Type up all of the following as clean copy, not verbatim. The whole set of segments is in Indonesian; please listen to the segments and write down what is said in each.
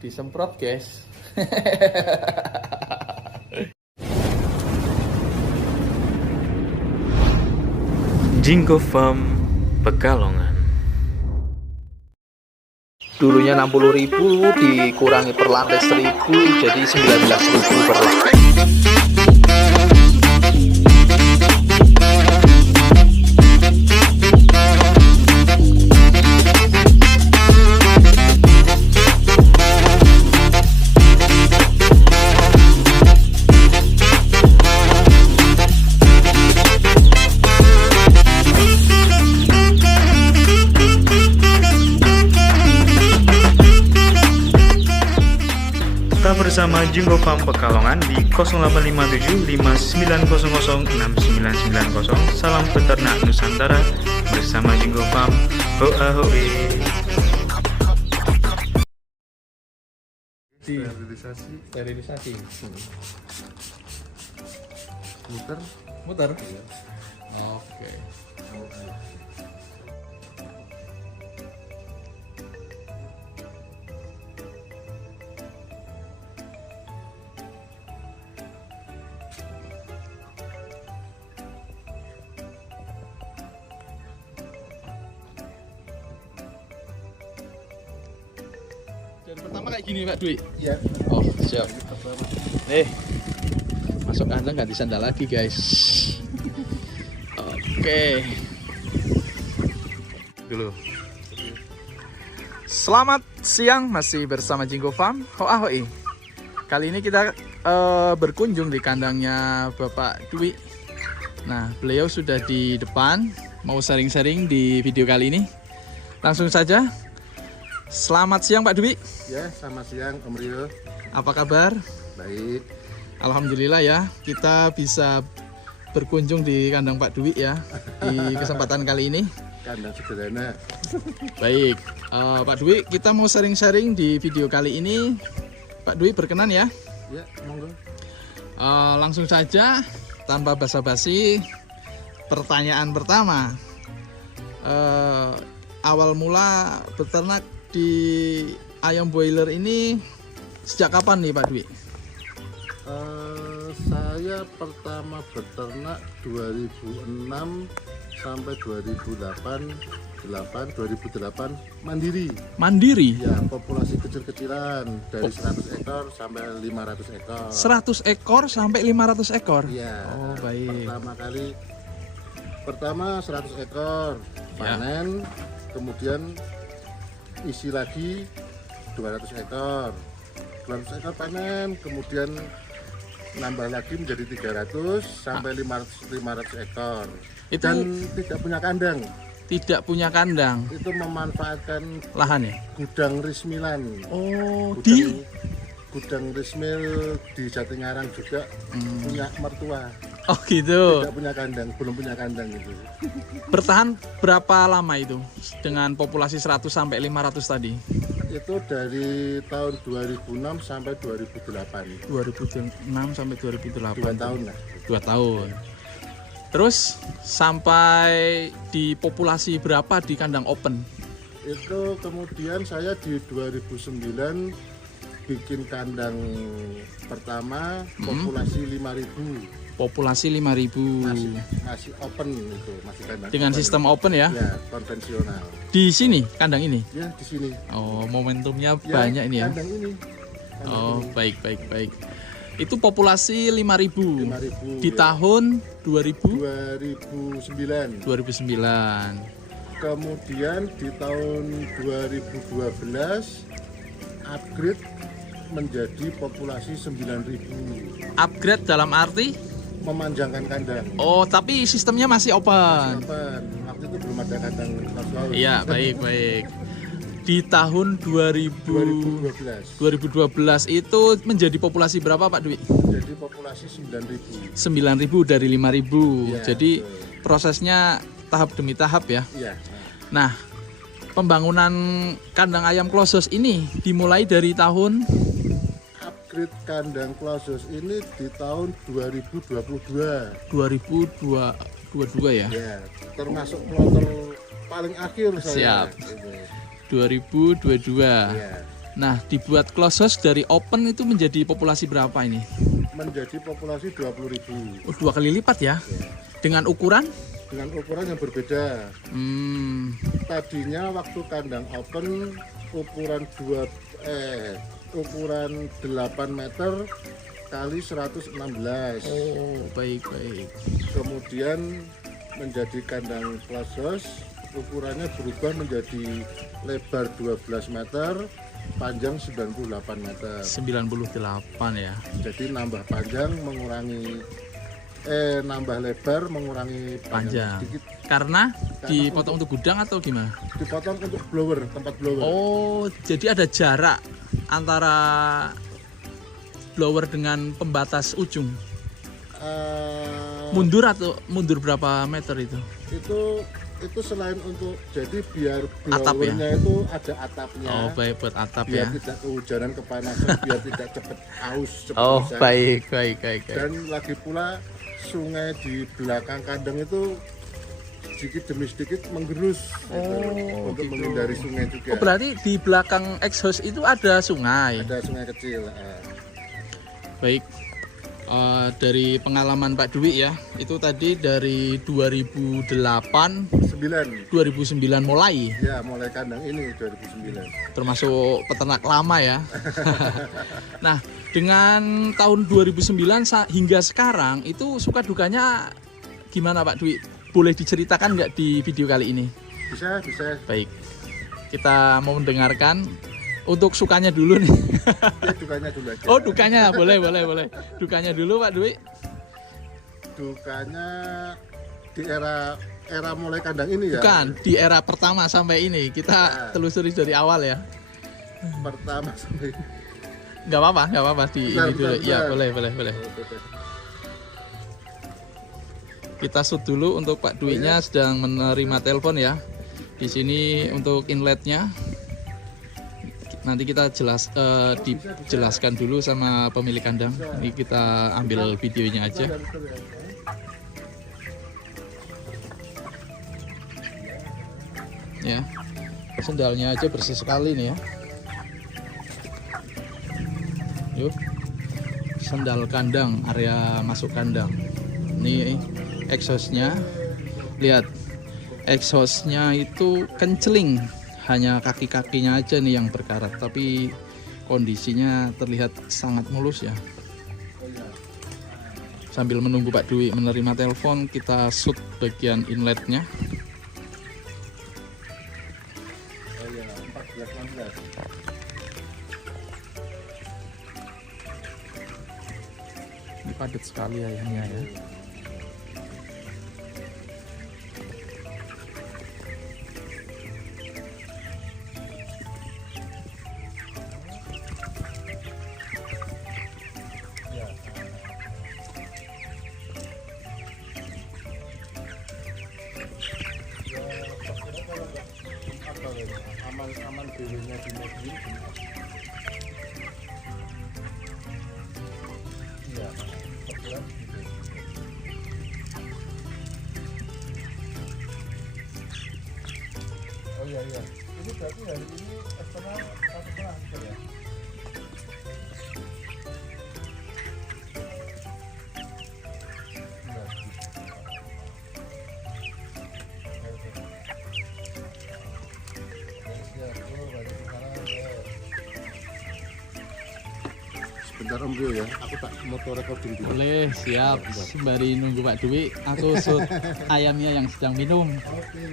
disemprot guys. Jinggo Farm Pekalongan. Dulunya 60.000 dikurangi per lantai 1.000 jadi 19.000 per lantai. Bersama Jinggo Farm Pekalongan di 085759006990. Salam peternak Nusantara bersama Jinggo Farm. Hoa hoe. Sterilisasi. Muter. Iya. Oke. Dari pertama kayak gini Pak Dwi? Iya. Oh siap. Nih, masuk kandang ganti sandal lagi guys. Oke. Dulu. Selamat siang, masih bersama Jinggo Farm. Hoa hoi. Kali ini kita berkunjung di kandangnya Bapak Dwi. Nah, beliau sudah di depan, mau sharing-sharing di video kali ini. Langsung saja. Selamat siang Pak Dwi. Ya, selamat siang Om Rio. Apa kabar? Baik. Alhamdulillah ya, kita bisa berkunjung di kandang Pak Dwi ya di kesempatan kali ini. Kandang sederhana. Baik, Pak Dwi, kita mau sharing-sharing di video kali ini. Pak Dwi berkenan ya? Ya, monggo. Langsung saja, tanpa basa-basi. Pertanyaan pertama, awal mula beternak di ayam boiler ini sejak kapan nih Pak Dwi? Saya pertama beternak 2006 sampai 2008 mandiri. Mandiri? Ya, populasi kecil-kecilan dari 100 ekor sampai 500 ekor. 100 ekor sampai 500 ekor? Iya. Oh baik. Pertama 100 ekor panen, kemudian isi lagi 200 ekor. 200 ekor panen, kemudian nambah lagi menjadi 300 sampai 500 ekor. Itu dan tidak punya kandang. Tidak punya kandang. Itu memanfaatkan lahan ya? Gudang Rismilan. Oh, gudang Rismil di Jatingarang juga punya mertua. Oh gitu. Tidak punya kandang, belum punya kandang itu. Bertahan berapa lama itu dengan populasi 100 sampai 500 tadi? Itu dari tahun 2006 sampai 2008. 2006 sampai 2008. 2 tahun lah. 2 tahun. Terus sampai di populasi berapa di kandang open? Itu kemudian saya di 2009 bikin kandang pertama populasi 5.000. Populasi 5.000. Masih open itu, masih kandang. Dengan open. Sistem open ya? Ya, konvensional. Di sini kandang ini? Ya, di sini. Oh, momentumnya ya, banyak ini ya. Kandang ini. Oh, baik. Itu populasi 5.000. 5.000 di ya. Tahun 2009. Kemudian di tahun 2012 upgrade menjadi populasi 9.000. Upgrade dalam arti memanjangkan kandang. Oh, tapi sistemnya masih open. Waktu itu belum ada kandang kosong. Iya, baik. Di tahun 2012 itu menjadi populasi berapa Pak Dwi? Menjadi populasi 9.000. 9.000 dari 5.000. Ya, jadi betul. Prosesnya tahap demi tahap ya. Iya. Nah, pembangunan kandang ayam klosos ini dimulai dari tahun upgrade kandang klosos ini di tahun 2022. 2022 ya? Ya, termasuk kloter paling akhir saya. Siap. 2022. Ya. Nah, dibuat close house dari open itu menjadi populasi berapa ini? Menjadi populasi 20.000. Oh, 2 kali lipat ya? Dengan ukuran? Dengan ukuran yang berbeda. Tadinya waktu kandang open ukuran 8 meter kali 116. Oh, baik. Kemudian menjadi kandang close house, ukurannya berubah menjadi lebar 12 meter, panjang 98 meter. 98 ya. Jadi nambah panjang mengurangi nambah lebar mengurangi Panjang. sedikit. Karena dipotong untuk gudang atau gimana? Dipotong untuk blower, tempat blower. Oh, jadi ada jarak antara blower dengan pembatas ujung. Mundur berapa meter itu? Itu selain untuk jadi biar Atap ya? blowernya itu ada atapnya. Oh, baik buat atap Biar ya. tidak kehujanan kepanasan, biar tidak cepat aus, cepat Oh, hujan. baik. Dan lagi pula sungai di belakang kandang itu sedikit demi sedikit menggerus untuk gitu. menghindari sungai juga. Oh, berarti di belakang exhaust itu ada sungai. Ada sungai kecil. Baik. Dari pengalaman Pak Dwi ya, itu tadi dari 2008 2009 mulai, Ya, mulai kandang ini 2009. termasuk peternak lama ya. Nah, dengan tahun 2009 hingga sekarang itu suka dukanya gimana Pak Dwi? Boleh diceritakan nggak di video kali ini? Bisa. Baik, kita mau mendengarkan. Untuk sukanya dulu nih. Ya, dukanya dulu aja. Oh, dukanya boleh. Dukanya dulu Pak Dwi. Dukanya di era mulai kandang ini ya. Bukan, di era pertama sampai ini. Kita telusuri dari awal ya. Pertama sampai Nggak apa-apa di ini dulu. Ya, boleh. Kita shoot dulu untuk Pak Dwi-nya sedang menerima telepon ya. Di sini untuk inletnya. Nanti kita dijelaskan dulu sama pemilik kandang. Ini kita ambil videonya aja. Ya, sendalnya aja bersih sekali nih ya. Yuk, sendal kandang, area masuk kandang. Ini exhaustnya, lihat, exhaustnya itu kenceling. Hanya kaki-kakinya aja nih yang berkarat, tapi kondisinya terlihat sangat mulus ya. Sambil menunggu Pak Dwi menerima telepon, kita shoot bagian inletnya. ya 14-16. Ini padat sekali ayamnya ya. Aman dulunya di negeri. Iya, sebulan gitu. Oh iya. Ini berarti hari ini eksternal 1,5 gitu ya? Sebentar Om Rio ya, aku tak motor recording dulu. Boleh, siap. Sembari nunggu Pak Dwi, aku shoot ayamnya yang sedang minum. Oke.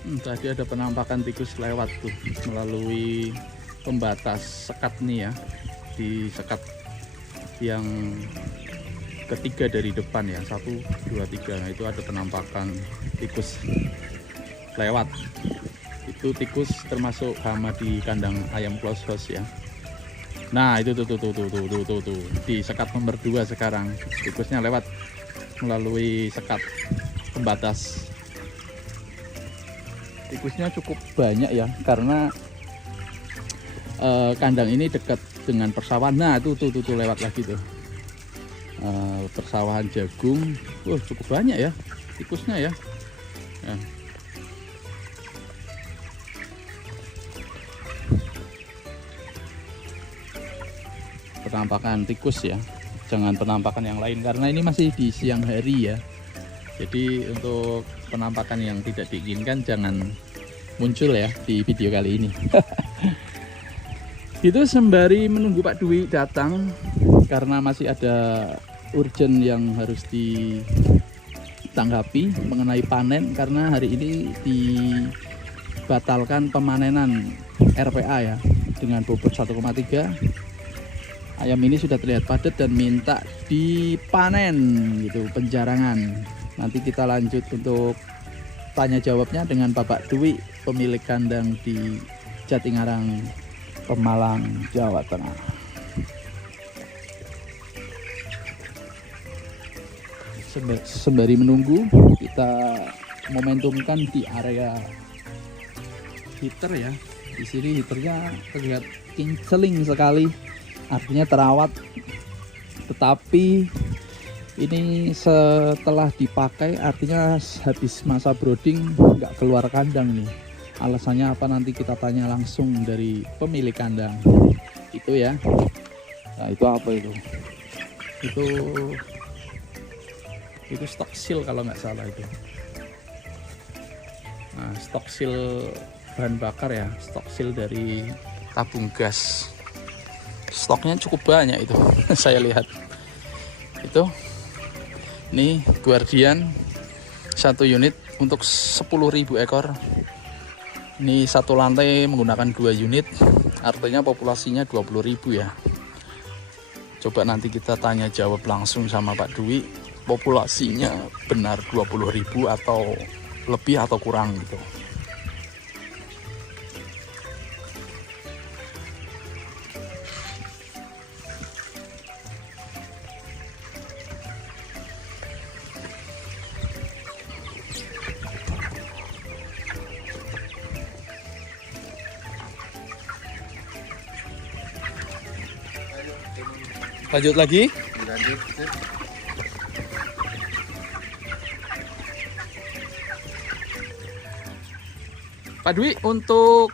Tadi ada penampakan tikus lewat tuh melalui pembatas sekat nih ya, di sekat yang ketiga dari depan ya, 1, 2, 3. Nah, itu ada penampakan tikus lewat. Itu tikus termasuk hama di kandang ayam close house ya. Nah itu tuh di sekat nomor 2 sekarang tikusnya lewat melalui sekat pembatas. Tikusnya cukup banyak ya, karena kandang ini dekat dengan persawahan. Nah tuh lewat lagi tuh, persawahan jagung. Cukup banyak ya tikusnya ya. Penampakan tikus ya, jangan penampakan yang lain karena ini masih di siang hari ya. Jadi untuk penampakan yang tidak diinginkan jangan muncul ya di video kali ini. Itu sembari menunggu Pak Dwi datang karena masih ada urgent yang harus ditanggapi mengenai panen, karena hari ini dibatalkan pemanenan RPA ya dengan bobot 1,3. Ayam ini sudah terlihat padat dan minta dipanen gitu, penjarangan. Nanti kita lanjut untuk tanya jawabnya dengan Bapak Dwi, pemilik kandang di Jatingarang, Pemalang, Jawa Tengah. Sembari menunggu, kita momentumkan di area heater ya. Di sini heaternya terlihat kincling sekali, artinya terawat. Tetapi ini setelah dipakai artinya habis masa brooding nggak keluar kandang nih. Alasannya apa nanti kita tanya langsung dari pemilik kandang itu ya. Nah itu apa itu? Itu stok seal kalau nggak salah itu. Nah stok seal bahan bakar ya, stok seal dari tabung gas. Stoknya cukup banyak itu. Saya lihat itu. Ini Guardian 1 unit untuk 10.000 ekor. Ini satu lantai menggunakan 2 unit, artinya populasinya 20.000 ya. Coba nanti kita tanya jawab langsung sama Pak Dwi, populasinya benar 20.000 atau lebih atau kurang gitu. Lanjut lagi. Pak Dwi, untuk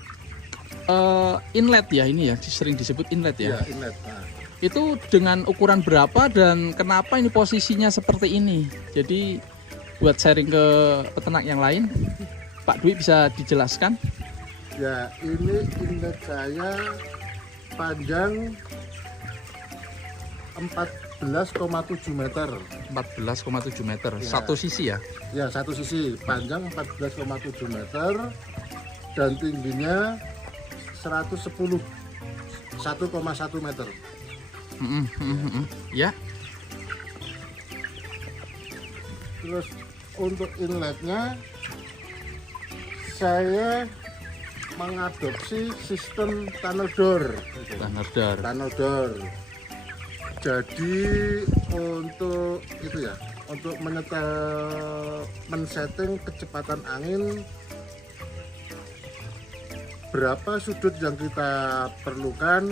inlet ya ini ya, sering disebut inlet ya. Ya, inlet. Nah. Itu dengan ukuran berapa dan kenapa ini posisinya seperti ini? Jadi buat sharing ke peternak yang lain, Pak Dwi bisa dijelaskan? Ya, ini inlet saya panjang 14,7 meter. 14,7 meter, Ya. Satu sisi ya? Ya, satu sisi panjang 14,7 meter dan tingginya 110, 1,1 meter. Ya. Terus untuk inletnya saya mengadopsi sistem tunnel door. Tunnel door. Jadi untuk itu ya, untuk men-setting kecepatan angin, berapa sudut yang kita perlukan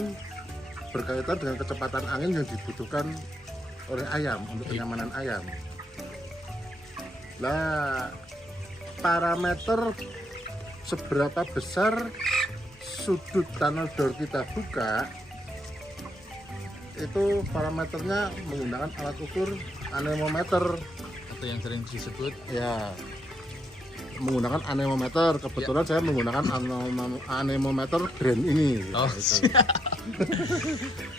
berkaitan dengan kecepatan angin yang dibutuhkan oleh ayam untuk kenyamanan ayam. Nah, parameter seberapa besar sudut tunnel door kita buka, itu parameternya menggunakan alat ukur anemometer Atau yang sering disebut ya, menggunakan anemometer. Kebetulan saya menggunakan anemometer brand ini. Oh, Gitu.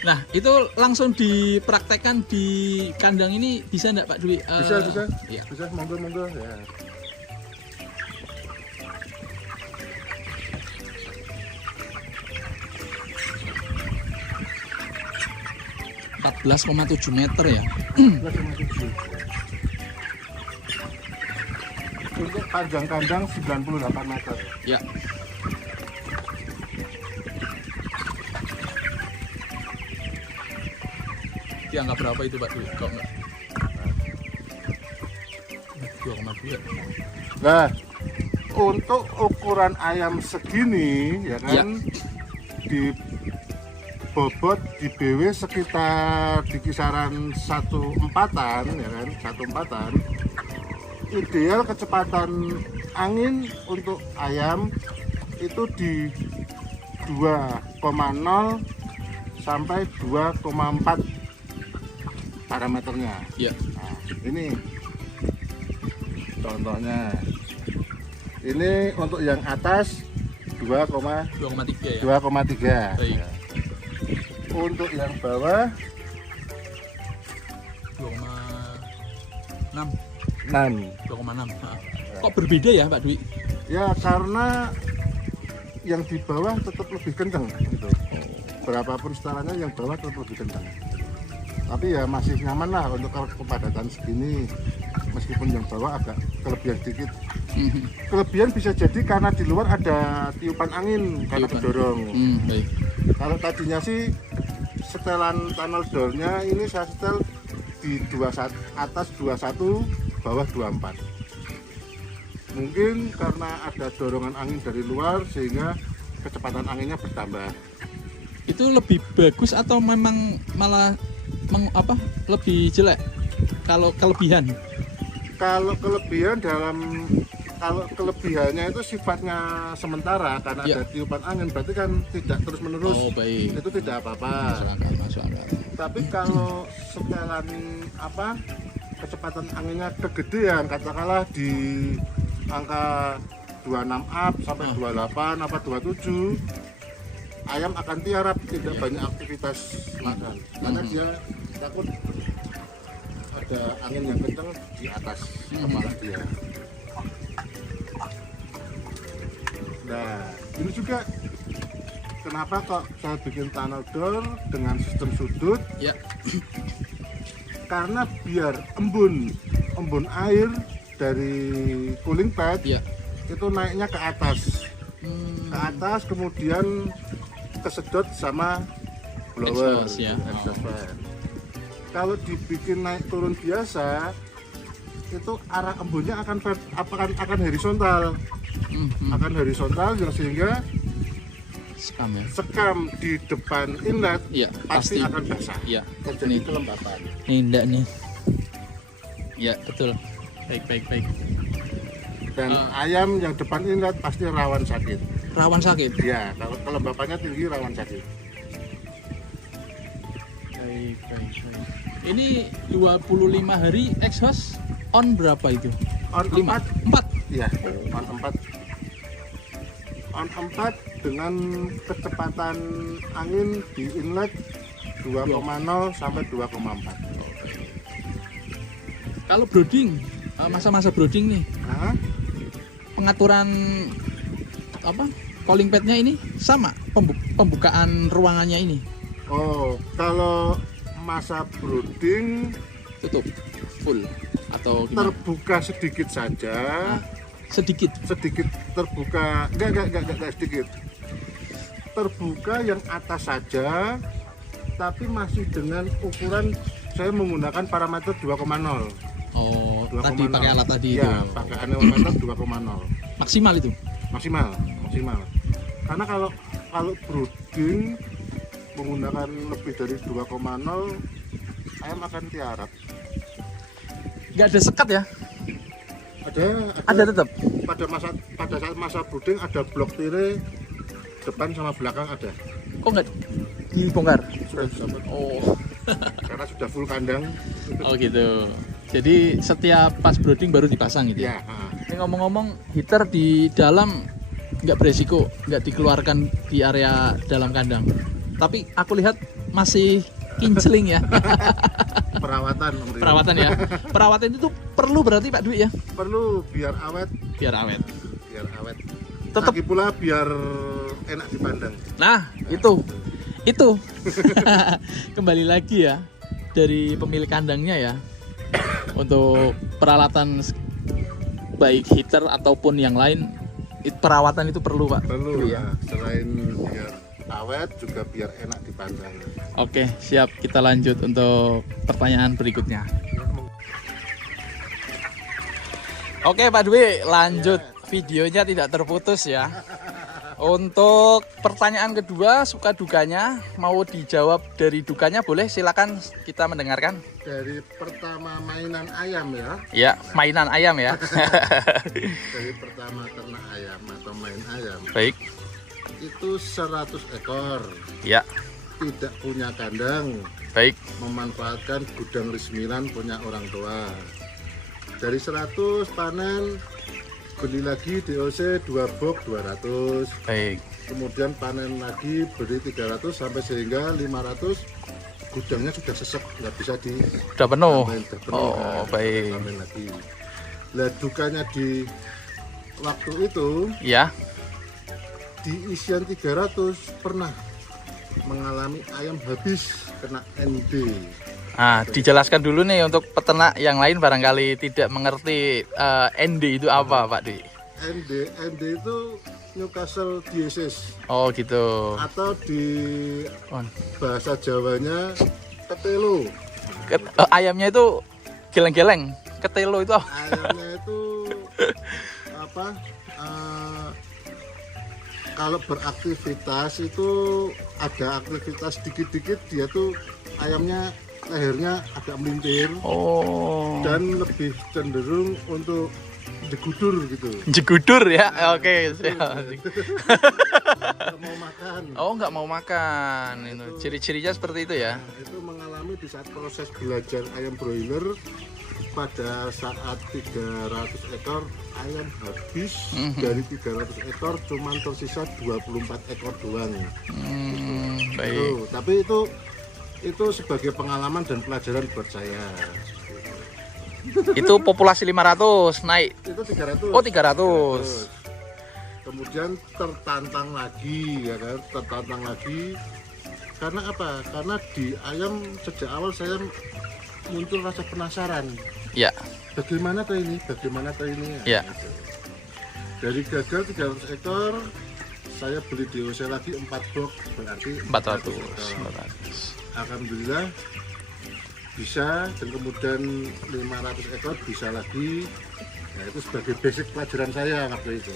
Nah, itu langsung dipraktekkan di kandang ini bisa enggak Pak Dwi? Bisa. Ya. Bisa, monggo ya. 14,7 meter ya. 14,7. Untuk panjang kandang 98 meter. Ya. Di angka berapa itu Pak Dwi? Kok enggak? 2,2. Nah, untuk ukuran ayam segini ya kan, di bobot di BW sekitar di kisaran 1/4 ya kan, 1/4. Ideal kecepatan angin untuk ayam itu di 2,0 sampai 2,4 parameternya. Ya. Nah, ini contohnya. Ini untuk yang atas 2,3 ya. 2,3. Baik. Untuk yang bawah 2,6. 6. 2,6. Kok berbeda ya Pak Dwi? Ya karena yang di bawah tetap lebih kencang gitu. Berapapun setelannya yang bawah tetap lebih kencang. Tapi ya masih nyaman lah untuk kepadatan segini. Meskipun yang bawah agak kelebihan sedikit. Kelebihan bisa jadi karena di luar ada tiupan angin karena kedorong. Baik. Kalau tadinya sih setelan tunnel door-nya ini saya setel di 21, atas 21, bawah 24. Mungkin karena ada dorongan angin dari luar sehingga kecepatan anginnya bertambah. Itu lebih bagus atau memang malah lebih jelek kalau kelebihan? Kalau kelebihannya itu sifatnya sementara karena Ya. ada tiupan angin, berarti kan tidak terus menerus. Oh baik. Itu tidak apa-apa. Masuk akal. Tapi kalau setelan kecepatan anginnya kegedean, katakanlah di angka 26 up sampai 28 apa 27, ayam akan tiarap, tidak banyak aktivitas makan karena dia takut ada angin yang kencang di atas kepala dia. Nah, ini juga kenapa kok saya bikin tunnel door dengan sistem sudut? Ya. Karena biar embun air dari cooling pad Ya. itu naiknya ke atas. Ke atas kemudian kesedot sama blower, Exhaust, ya. exhaust fan. Kalau dibikin naik turun biasa, itu arah embunnya akan horizontal, akan horizontal yang sehingga Sekam ya. sekam di depan inlet Iya, pasti akan basah, Iya. terjadi Nih. kelembapan. Ini enggak nih. Ya, betul. Baik. Dan ayam yang depan inlet pasti rawan sakit. Rawan sakit. Ya, kalau kelembapannya tinggi rawan sakit. Baik. Ini 25 hari exhaust on berapa itu? On 5. 4, 4. ya, on 4. On 4 dengan kecepatan angin di inlet 2,0 sampai 2,4. Kalau brooding, masa-masa brooding nih, Nah, pengaturan calling padnya ini sama pembukaan ruangannya ini oh, kalau masa brooding tutup full atau gimana? terbuka sedikit saja. Sedikit. Terbuka, enggak sedikit. Terbuka yang atas saja, tapi masih dengan ukuran saya menggunakan parameter 2,0. Oh, 2,0. tadi pakai alat tadi Ya, itu. pakai anemometer 2,0. Maksimal itu. Maksimal. Karena kalau brooding menggunakan lebih dari 2,0, ayam akan tiarap. Nggak ada sekat ya? Ada tetap. pada saat masa brooding ada blok tire depan sama belakang ada. Kok nggak dibongkar? Sudah. Oh. Karena sudah full kandang. Oh gitu. Jadi setiap pas brooding baru dipasang gitu ya? Ya, Ini ngomong-ngomong, heater di dalam nggak beresiko, nggak dikeluarkan di area dalam kandang. Tapi aku lihat masih kincling ya. perawatan Om Rio. Perawatan ya. Perawatan itu perlu berarti Pak Dwi ya? Perlu biar awet. Biar awet. Tetap. Lagi pula biar enak dipandang. Nah, itu. Kembali lagi ya. dari pemilik kandangnya ya. Untuk peralatan baik heater ataupun yang lain, perawatan itu perlu Pak? Perlu ya, selain biar awet juga biar enak dipandang. Oke, siap. Kita lanjut untuk pertanyaan berikutnya. Oke Pak Dwi, lanjut. Videonya tidak terputus ya. Untuk pertanyaan kedua, suka dukanya, mau dijawab dari dukanya boleh, silakan, kita mendengarkan. Dari pertama mainan ayam ya. Ya, mainan ayam ya. Dari pertama ternak ayam atau main ayam. Baik. Itu 100 ekor. Ya, Tidak punya kandang. baik. Memanfaatkan gudang resmilan punya orang tua. Dari 100 panen, beli lagi DOC 2 box 200. Baik. Kemudian panen lagi beli 300 sampai sehingga 500 gudangnya sudah sesek, nggak bisa di Sudah penuh. tambahin, udah penuh, Oh, nah, baik. tambahin lagi. Lah dukanya di waktu itu Ya. di isian 300 pernah mengalami ayam habis kena ND. Nah, dijelaskan dulu nih untuk peternak yang lain barangkali tidak mengerti ND itu apa Pak Dwi. ND itu Newcastle disease Oh gitu. atau di Oh. bahasa Jawanya ketelo. Ayamnya itu geleng-geleng. Ketelo itu apa? Ayamnya itu apa? Kalau beraktivitas itu ada aktivitas dikit-dikit dia tuh ayamnya lehernya agak melintir Oh. dan lebih cenderung untuk digudur gitu. Jegudur ya. Oke, siap. Nggak mau makan. Oh, nggak mau makan. Itu ciri-cirinya seperti itu ya. Nah, itu mengalami di saat proses belajar ayam broiler pada saat 300 ekor ayam habis. Dari 300 ekor cuman tersisa 24 ekor doang. Baik. Tuh, tapi itu sebagai pengalaman dan pelajaran buat saya. Itu populasi 500 naik. Itu 300. Oh, 300. Kemudian tertantang lagi ya kan, tertantang lagi. Karena apa? Karena di ayam sejak awal saya muncul rasa penasaran. Ya. Bagaimana tuh ini? Bagaimana tuh ini? Ya. Gitu. Dari gagal 300 ekor, saya beli DOC lagi 4 box, berarti 400. ekor. Alhamdulillah bisa, dan kemudian 500 ekor bisa lagi. Nah, itu sebagai basic pelajaran saya waktu itu.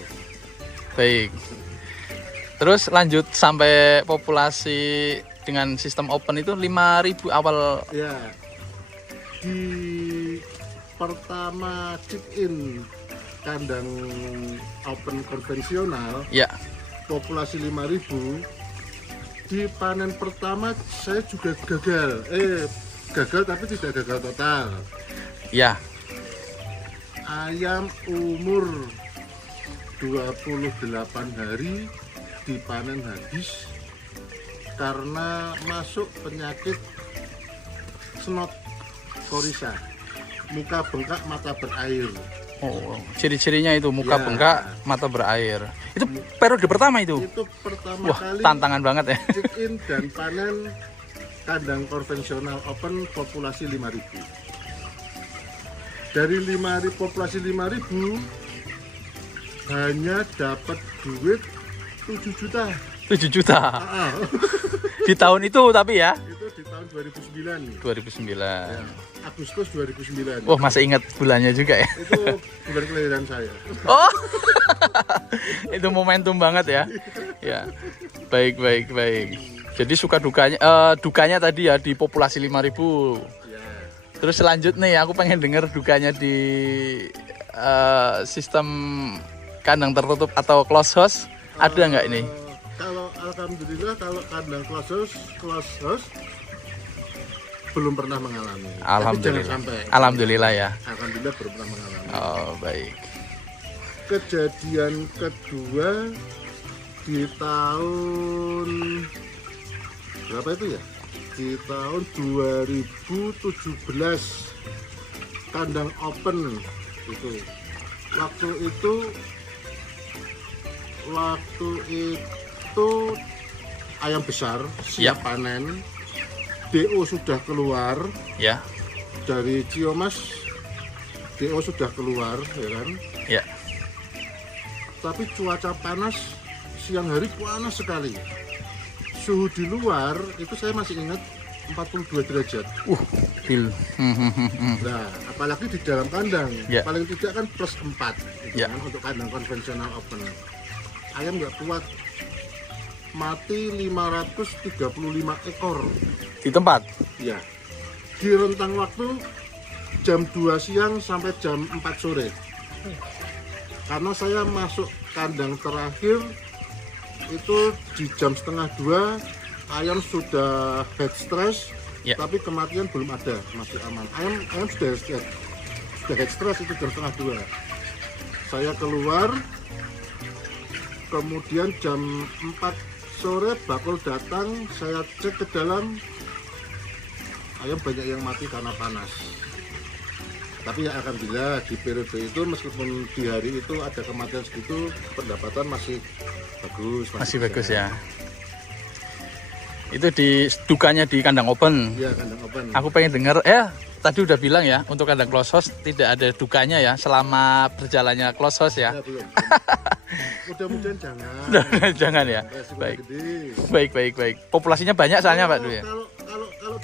Baik. Terus lanjut sampai populasi dengan sistem open itu 5.000 awal. Ya, di pertama chip in kandang open konvensional, Ya. populasi 5.000. Di panen pertama saya juga gagal. Gagal tapi tidak gagal total. Ya. Ayam umur 28 hari dipanen habis karena masuk penyakit snot korisa, muka bengkak, mata berair. Oh, ciri-cirinya itu muka Ya. bengkak, mata berair. Itu periode pertama itu. Itu pertama Wah, kali tantangan banget ya. check in dan panen kandang konvensional open populasi 5.000. Dari 5.000 populasi 5.000 hanya dapat duit 7 juta. 7 juta. Ah, Di tahun itu tapi ya. itu di tahun 2009. 2009. Ya, Agustus 2009. Oh, masih ingat bulannya juga ya. Itu bulan kelahiran saya. Oh. Itu momentum banget ya. Ya. Baik. Jadi suka dukanya tadi ya di populasi 5.000. Ya. Terus selanjut nih aku pengen denger dukanya di sistem kandang tertutup atau close house. Ada nggak ini? Kalau alhamdulillah kalau kandang close house belum pernah mengalami. Tapi Alhamdulillah. jangan sampai. Alhamdulillah ya. Alhamdulillah belum pernah mengalami. Oh, baik. Kejadian kedua di tahun berapa itu ya? Di tahun 2017 kandang open itu. Waktu itu ayam besar siap panen. DO sudah keluar Ya. dari Ciomas, DO sudah keluar, ya kan? Ya. Tapi cuaca panas, siang hari panas sekali. Suhu di luar itu saya masih ingat 42 derajat. Gil. Nah, apalagi di dalam kandang, Ya. paling tidak kan plus 4 gitu Ya. kan, untuk kandang konvensional open. Ayam nggak kuat, mati 535 ekor. Di tempat. Ya, di rentang waktu jam 2 siang sampai jam 4 sore. Karena saya masuk kandang terakhir itu di jam setengah 2, ayam sudah head stress, Ya. tapi kematian belum ada, masih aman. Ayam sudah head stress itu jam setengah 2. Saya keluar, kemudian jam 4 sore bakul datang, saya cek ke dalam, ayam banyak yang mati karena panas. Tapi ya alhamdulillah di periode itu meskipun di hari itu ada kematian segitu, pendapatan masih bagus. Masih bagus ya. Itu di dukanya di kandang open. Iya, kandang open. Aku pengen dengar, tadi udah bilang ya, untuk kandang close house tidak ada dukanya ya selama berjalannya close house ya. Ya, belum. Mudah-mudahan jangan. Jangan ya. Resiko Baik. gede. Baik. Populasinya banyak soalnya Pak Du ya. Kalau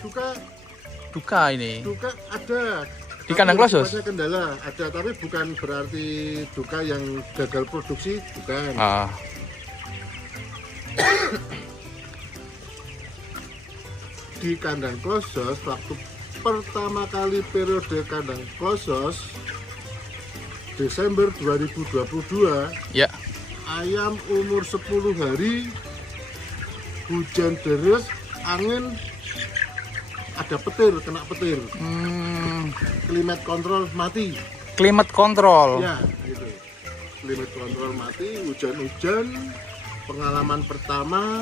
Duka ini. duka ada. Di kandang Tapi close house? sifatnya kendala ada, tapi bukan berarti duka yang gagal produksi, bukan. Ah, Di kandang close house, waktu pertama kali periode kandang close house Desember 2022, ya. ayam umur 10 hari, hujan deras, angin, ada petir, kena petir, climate control mati. Climate control. Ya, gitu. Climate control mati, hujan-hujan, pengalaman pertama,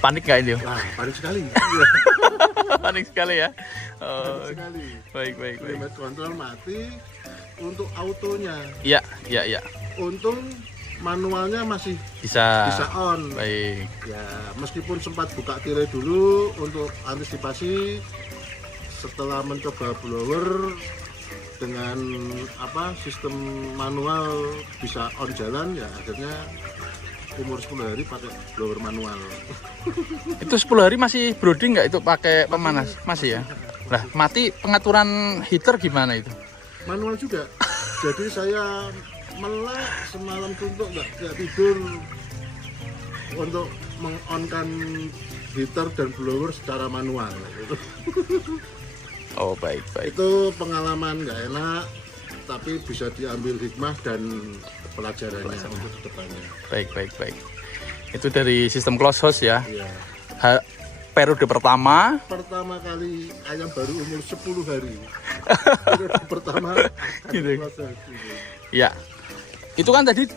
Panik nggak ini? wah panik sekali. Panik sekali ya. Panik sekali. Baik. Climate control mati, untuk autonya, Ya. untung manualnya masih Bisa. bisa on. Baik. Ya, meskipun sempat buka tirai dulu untuk antisipasi, setelah mencoba blower dengan sistem manual bisa on jalan, ya akhirnya umur 10 hari pakai blower manual. Itu 10 hari masih brooding nggak itu pakai pemanas? Masih ya. Lah, mati pengaturan heater gimana itu? Manual juga. Jadi saya melek semalam suntuk nggak tidur untuk mengonkan heater dan blower secara manual. Oh, baik. Itu pengalaman nggak enak, tapi bisa diambil hikmah dan pelajarannya untuk kedepannya. Baik. Itu dari sistem close house ya. Iya. Periode pertama. Pertama kali ayam baru umur 10 hari. Periode pertama Gitu. proses. Ya. Itu kan tadi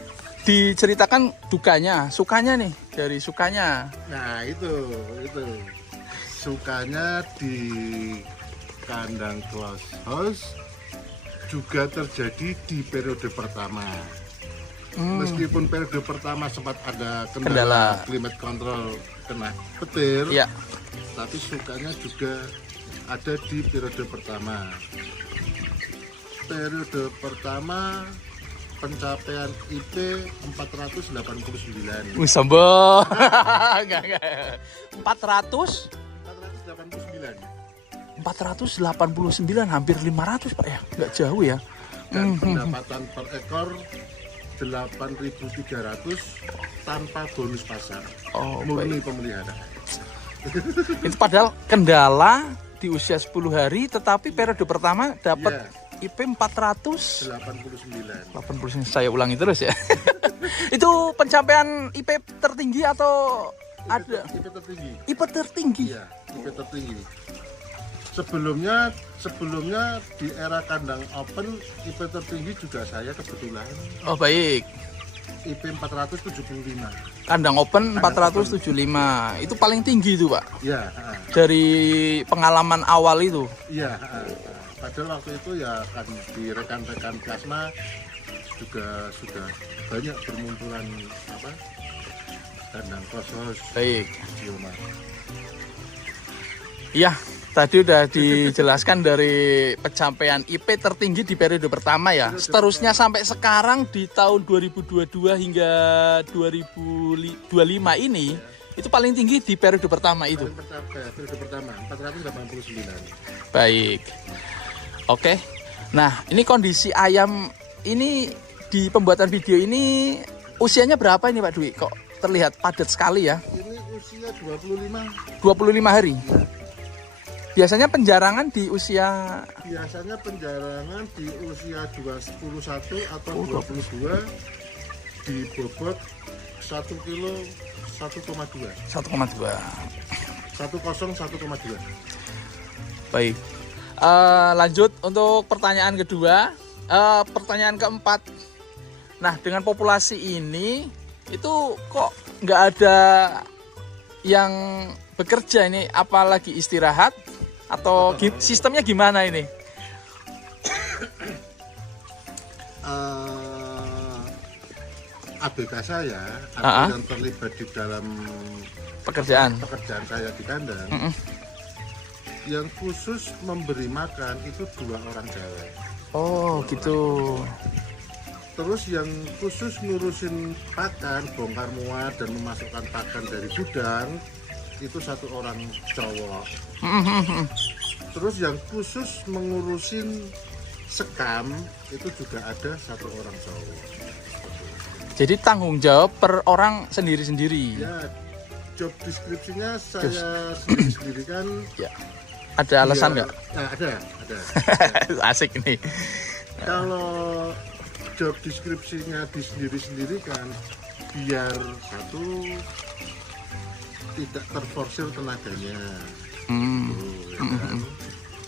diceritakan dukanya, sukanya nih, dari sukanya. Nah, itu sukanya di kandang close house juga terjadi di periode pertama. Meskipun periode pertama sempat ada kendala climate control kena petir, Ya. tapi sukanya juga ada di periode pertama. Periode pertama pencapaian IP 489. Wih, sombong. Enggak. 400? 489, hampir 500 Pak ya. Enggak jauh ya. Dan pendapatan per ekor 8.300 tanpa bonus pasar. Oh, Murni baik. pemeliharaan. Itu padahal kendala di usia 10 hari, tetapi periode pertama dapat IP 489. 89. Saya ulangi terus ya. Itu pencapaian IP tertinggi atau ada? IP tertinggi. IP tertinggi. Iya, IP tertinggi. Sebelumnya di era kandang open, IP tertinggi juga saya kebetulan. Oh, baik. IP 475. Kandang open 475. Itu paling tinggi itu, Pak. Iya, Dari pengalaman awal itu. iya. Padahal waktu itu ya kan di rekan-rekan plasma juga sudah banyak bermunculan kandang close house. Baik. Cioma. Iya, tadi udah dijelaskan dari pencapaian IP tertinggi di periode pertama ya. Seterusnya sampai sekarang di tahun 2022 hingga 2025 ini itu paling tinggi di periode pertama itu. Periode pertama 489. Baik. Oke. Nah, ini kondisi ayam ini di pembuatan video ini usianya berapa ini Pak Dwi? Kok terlihat padat sekali ya? Ini usia 25 hari. Ya. Biasanya penjarangan di usia di usia 21 atau 22 di bobot 1 kilo 1,2. 1,2. 1,2. Baik. Lanjut untuk pertanyaan kedua. Pertanyaan keempat. Nah, dengan populasi ini itu kok nggak ada yang bekerja ini, apalagi istirahat atau sistemnya gimana ini? ABK saya yang terlibat di dalam pekerjaan saya di kandang, yang khusus memberi makan itu 2 orang cewek. Oh gitu. Terus yang khusus ngurusin pakan, bongkar muat dan memasukkan pakan dari gudang itu 1 orang cowok. Terus yang khusus mengurusin sekam itu juga ada 1 orang cowok. Jadi tanggung jawab per orang sendiri-sendiri. Ya, job deskripsinya saya sendiri-sendiri kan. Ya. Ada alasan nggak? Nah, ada. Asik nih. Kalau job deskripsinya disendiri-sendiri kan biar satu tidak terforsir tenaganya. Kan?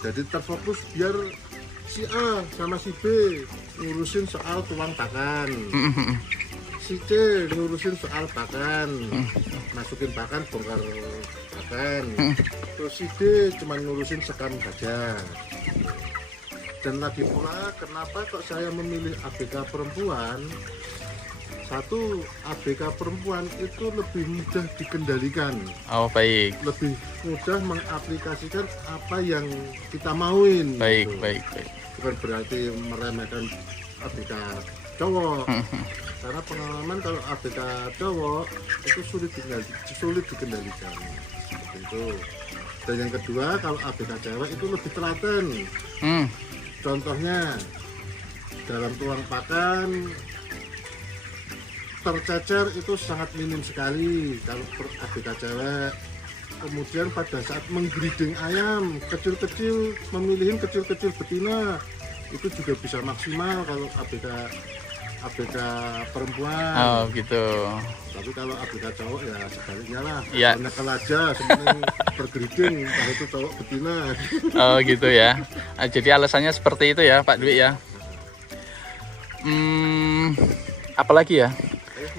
Jadi terfokus biar si A sama si B ngurusin soal tuang pakan, si C ngurusin soal pakan, masukin pakan, bongkar pakan, terus si D cuma ngurusin sekam saja. Dan lagi pula kenapa kok saya memilih ABK perempuan? Satu, ABK perempuan itu lebih mudah dikendalikan. Oh baik. Lebih mudah mengaplikasikan apa yang kita mauin. Baik, gitu. baik. Bukan berarti meremehkan ABK cowok. Karena pengalaman kalau ABK cowok itu sulit dikendalikan. Seperti itu. Dan yang kedua, kalau ABK cewek itu lebih telaten. Contohnya dalam tuang pakan tercecer itu sangat minim sekali kalau ABK cewek. Kemudian pada saat menggriding ayam kecil-kecil, memilihin kecil-kecil betina itu juga bisa maksimal kalau ABK perempuan. Oh gitu. Tapi kalau ABK cowok ya sebaliknya lah. Ya. Banyak aja sebenarnya bergriding kalau itu cowok betina. Oh gitu ya. Jadi alasannya seperti itu ya Pak Dwi ya. Apalagi ya?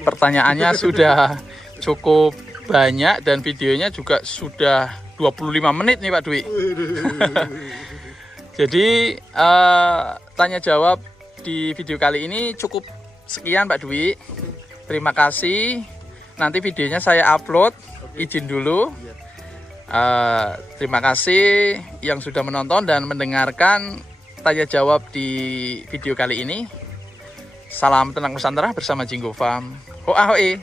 Pertanyaannya sudah cukup banyak dan videonya juga sudah 25 menit nih Pak Dwi. Jadi tanya jawab di video kali ini cukup sekian Pak Dwi. Terima kasih. Nanti videonya saya upload. Izin dulu. Terima kasih yang sudah menonton dan mendengarkan tanya jawab di video kali ini. Salam Ternak Nusantara bersama Jinggo Farm. Hoa hoi.